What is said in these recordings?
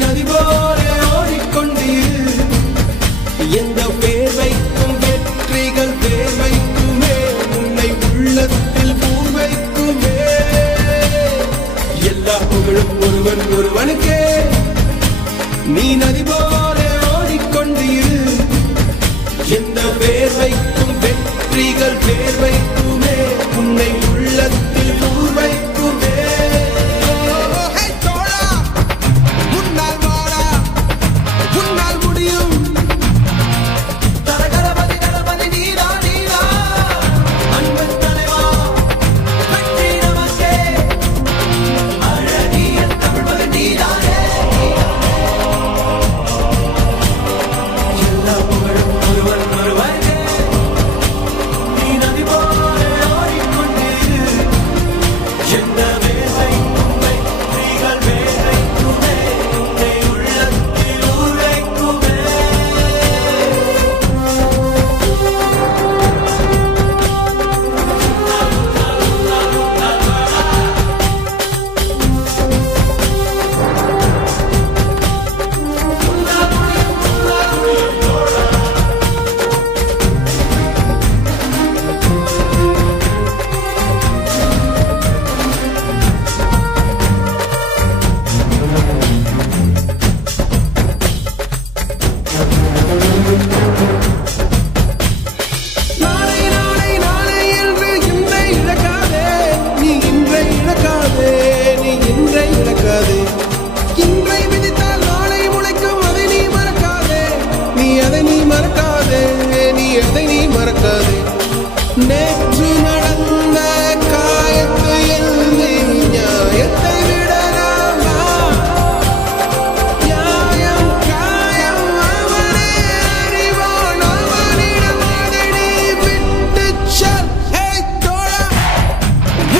நதி போல ஓடிக்கொண்டீர். எந்த வேர்வைக்கும் வெற்றிகள் வேர்வைக்குமே, உன்னை உள்ளத்தில் பூர்வைக்குமே. எல்லா புகழும் ஒருவன் ஒருவனுக்கே. நீ நதி போல ஓடிக்கொண்டீர். எந்த வேர்வைக்கும் வெற்றிகள் வேர்வைக்குமே, உன்னை உள்ளத்தில் பூர்வைக்குமே. நேற்று நடந்த காயத்தை எண்ணி நியாயத்தை விடலாமா? நியாயம் காயம் அவனே அறிவான், அவனிடம் அதை நீ விட்டுச் செல். ஏய் தோழா,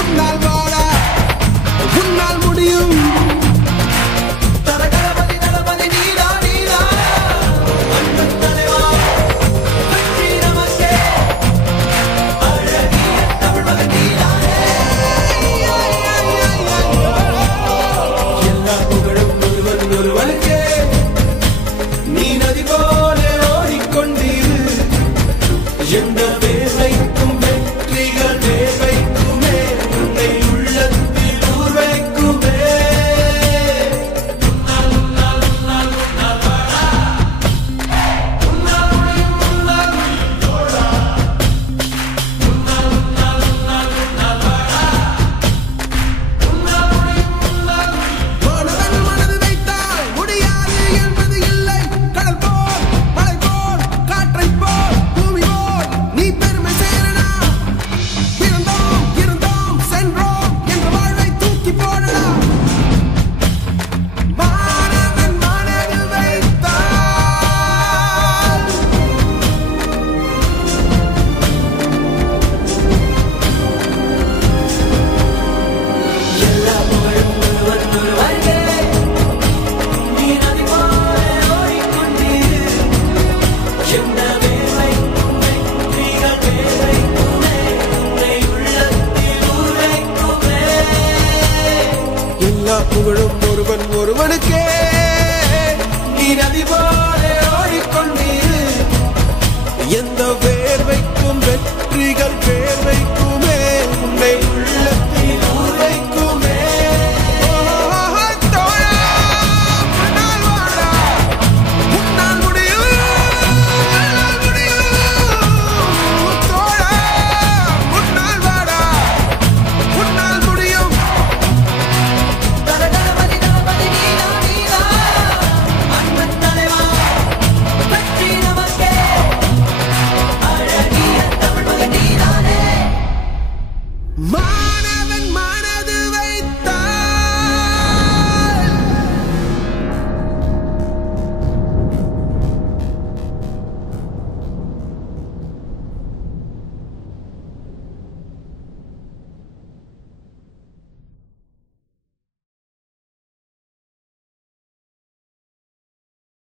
உன்னால் வாழ உன்னால் முடியும். நீ நதி போல ஓடிக்கொண்டீர். எந்த வேர்வைக்கும் வெற்றிகள் வேர்வைக்குமே, உன்னை உள்ளத்தில் ஊர்வைக்குமே. எல்லா புகழும் ஒருவன் ஒருவனுக்கே. நீ நதி போல